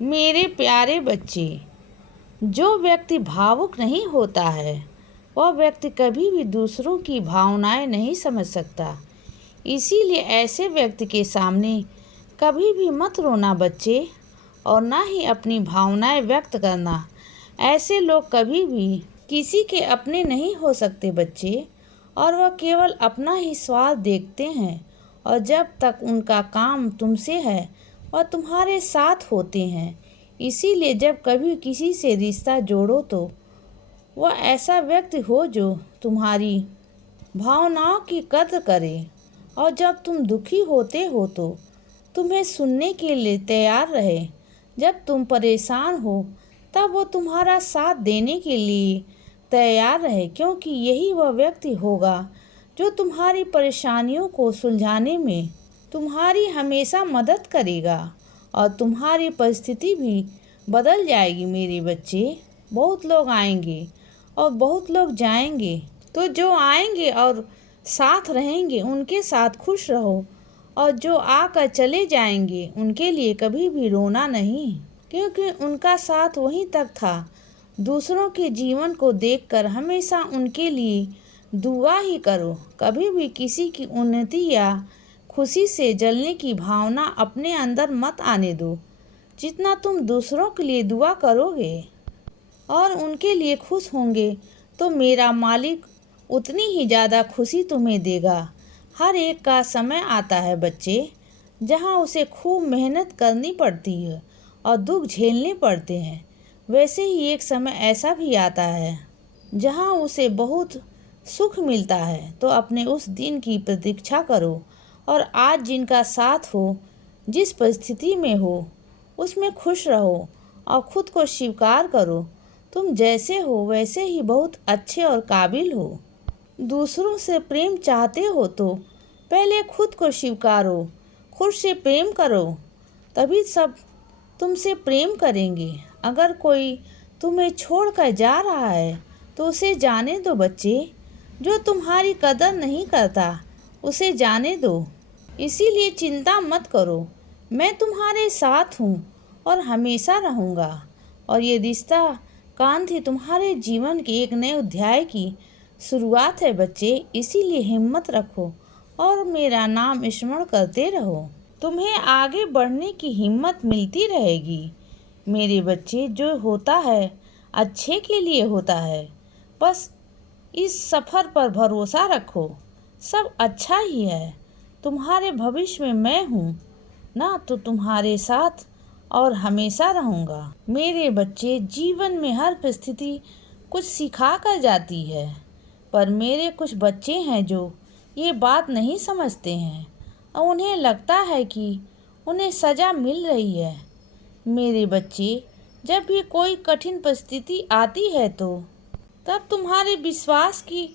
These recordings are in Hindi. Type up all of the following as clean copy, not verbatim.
मेरे प्यारे बच्चे, जो व्यक्ति भावुक नहीं होता है वह व्यक्ति कभी भी दूसरों की भावनाएं नहीं समझ सकता। इसीलिए ऐसे व्यक्ति के सामने कभी भी मत रोना बच्चे, और ना ही अपनी भावनाएं व्यक्त करना। ऐसे लोग कभी भी किसी के अपने नहीं हो सकते बच्चे, और वह केवल अपना ही स्वार्थ देखते हैं। और जब तक उनका काम तुमसे है वह तुम्हारे साथ होते हैं। इसीलिए जब कभी किसी से रिश्ता जोड़ो तो वह ऐसा व्यक्ति हो जो तुम्हारी भावनाओं की कद्र करे, और जब तुम दुखी होते हो तो तुम्हें सुनने के लिए तैयार रहे। जब तुम परेशान हो तब वो तुम्हारा साथ देने के लिए तैयार रहे, क्योंकि यही वह व्यक्ति होगा जो तुम्हारी परेशानियों को सुलझाने में तुम्हारी हमेशा मदद करेगा, और तुम्हारी परिस्थिति भी बदल जाएगी। मेरे बच्चे, बहुत लोग आएंगे और बहुत लोग जाएंगे, तो जो आएंगे और साथ रहेंगे उनके साथ खुश रहो, और जो आकर चले जाएंगे उनके लिए कभी भी रोना नहीं, क्योंकि उनका साथ वहीं तक था। दूसरों के जीवन को देखकर हमेशा उनके लिए दुआ ही करो। कभी भी किसी की उन्नति या खुशी से जलने की भावना अपने अंदर मत आने दो। जितना तुम दूसरों के लिए दुआ करोगे और उनके लिए खुश होंगे तो मेरा मालिक उतनी ही ज़्यादा खुशी तुम्हें देगा। हर एक का समय आता है बच्चे, जहाँ उसे खूब मेहनत करनी पड़ती है और दुख झेलने पड़ते हैं। वैसे ही एक समय ऐसा भी आता है जहाँ उसे बहुत सुख मिलता है। तो अपने उस दिन की प्रतीक्षा करो, और आज जिनका साथ हो, जिस परिस्थिति में हो उसमें खुश रहो और खुद को स्वीकार करो। तुम जैसे हो वैसे ही बहुत अच्छे और काबिल हो। दूसरों से प्रेम चाहते हो तो पहले खुद को स्वीकारो, खुद से प्रेम करो, तभी सब तुमसे प्रेम करेंगे। अगर कोई तुम्हें छोड़कर जा रहा है तो उसे जाने दो बच्चे। जो तुम्हारी कदर नहीं करता उसे जाने दो। इसीलिए चिंता मत करो, मैं तुम्हारे साथ हूँ और हमेशा रहूँगा। और ये रिश्ता कांत ही तुम्हारे जीवन के एक नए अध्याय की शुरुआत है बच्चे। इसीलिए हिम्मत रखो और मेरा नाम स्मरण करते रहो। तुम्हें आगे बढ़ने की हिम्मत मिलती रहेगी। मेरे बच्चे, जो होता है अच्छे के लिए होता है। बस इस सफ़र पर भरोसा रखो, सब अच्छा ही है। तुम्हारे भविष्य में मैं हूँ ना, तो तुम्हारे साथ और हमेशा रहूँगा। मेरे बच्चे, जीवन में हर परिस्थिति कुछ सिखा कर जाती है, पर मेरे कुछ बच्चे हैं जो ये बात नहीं समझते हैं और उन्हें लगता है कि उन्हें सज़ा मिल रही है। मेरे बच्चे, जब भी कोई कठिन परिस्थिति आती है तो तब तुम्हारे विश्वास की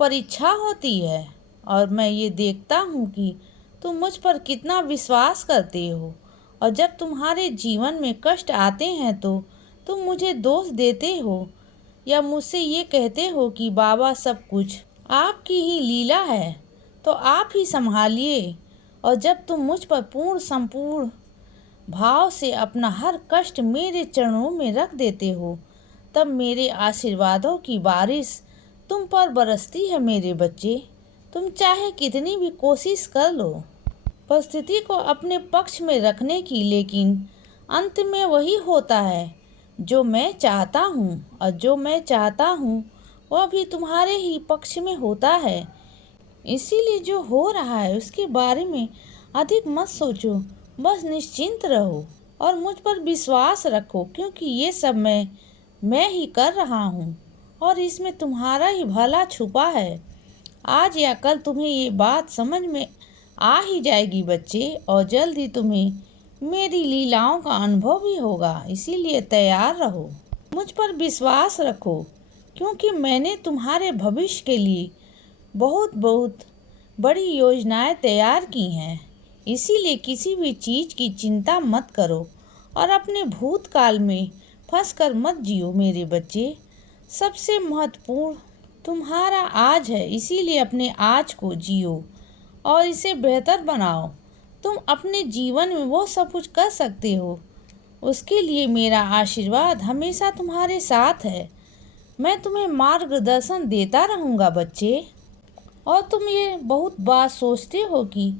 परीक्षा होती है, और मैं ये देखता हूँ कि तुम मुझ पर कितना विश्वास करते हो। और जब तुम्हारे जीवन में कष्ट आते हैं तो तुम मुझे दोष देते हो या मुझसे ये कहते हो कि बाबा, सब कुछ आपकी ही लीला है तो आप ही संभालिए। और जब तुम मुझ पर संपूर्ण भाव से अपना हर कष्ट मेरे चरणों में रख देते हो, तब मेरे आशीर्वादों की बारिश तुम पर बरसती है। मेरे बच्चे, तुम चाहे कितनी भी कोशिश कर लो परिस्थिति को अपने पक्ष में रखने की, लेकिन अंत में वही होता है जो मैं चाहता हूँ, और जो मैं चाहता हूँ वह भी तुम्हारे ही पक्ष में होता है। इसीलिए जो हो रहा है उसके बारे में अधिक मत सोचो, बस निश्चिंत रहो और मुझ पर विश्वास रखो, क्योंकि ये सब मैं ही कर रहा हूँ और इसमें तुम्हारा ही भला छुपा है। आज या कल तुम्हें ये बात समझ में आ ही जाएगी बच्चे, और जल्द ही तुम्हें मेरी लीलाओं का अनुभव भी होगा। इसीलिए तैयार रहो, मुझ पर विश्वास रखो, क्योंकि मैंने तुम्हारे भविष्य के लिए बहुत बहुत बड़ी योजनाएं तैयार की हैं। इसीलिए किसी भी चीज़ की चिंता मत करो और अपने भूतकाल में फंसकर मत जियो। मेरे बच्चे, सबसे महत्वपूर्ण तुम्हारा आज है, इसीलिए अपने आज को जियो और इसे बेहतर बनाओ। तुम अपने जीवन में वो सब कुछ कर सकते हो उसके लिए मेरा आशीर्वाद हमेशा तुम्हारे साथ है। मैं तुम्हें मार्गदर्शन देता रहूँगा बच्चे। और तुम ये बहुत बात सोचते हो कि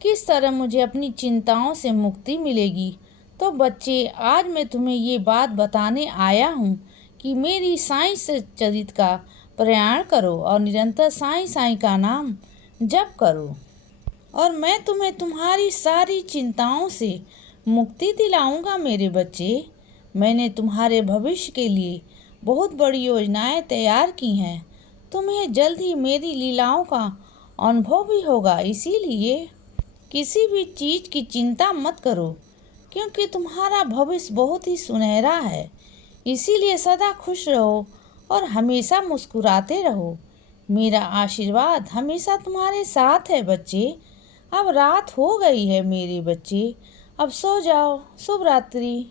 किस तरह मुझे अपनी चिंताओं से मुक्ति मिलेगी। तो बच्चे, आज मैं तुम्हें ये बात बताने आया हूँ कि मेरी साईं चरित का प्रयाण करो और निरंतर साईं साईं का नाम जप करो, और मैं तुम्हें तुम्हारी सारी चिंताओं से मुक्ति दिलाऊंगा मेरे बच्चे। मैंने तुम्हारे भविष्य के लिए बहुत बड़ी योजनाएं तैयार की हैं। तुम्हें जल्द ही मेरी लीलाओं का अनुभव भी होगा, इसीलिए किसी भी चीज़ की चिंता मत करो, क्योंकि तुम्हारा भविष्य बहुत ही सुनहरा है। इसीलिए सदा खुश रहो और हमेशा मुस्कुराते रहो। मेरा आशीर्वाद हमेशा तुम्हारे साथ है बच्चे। अब रात हो गई है मेरे बच्चे, अब सो जाओ। शुभ रात्रि।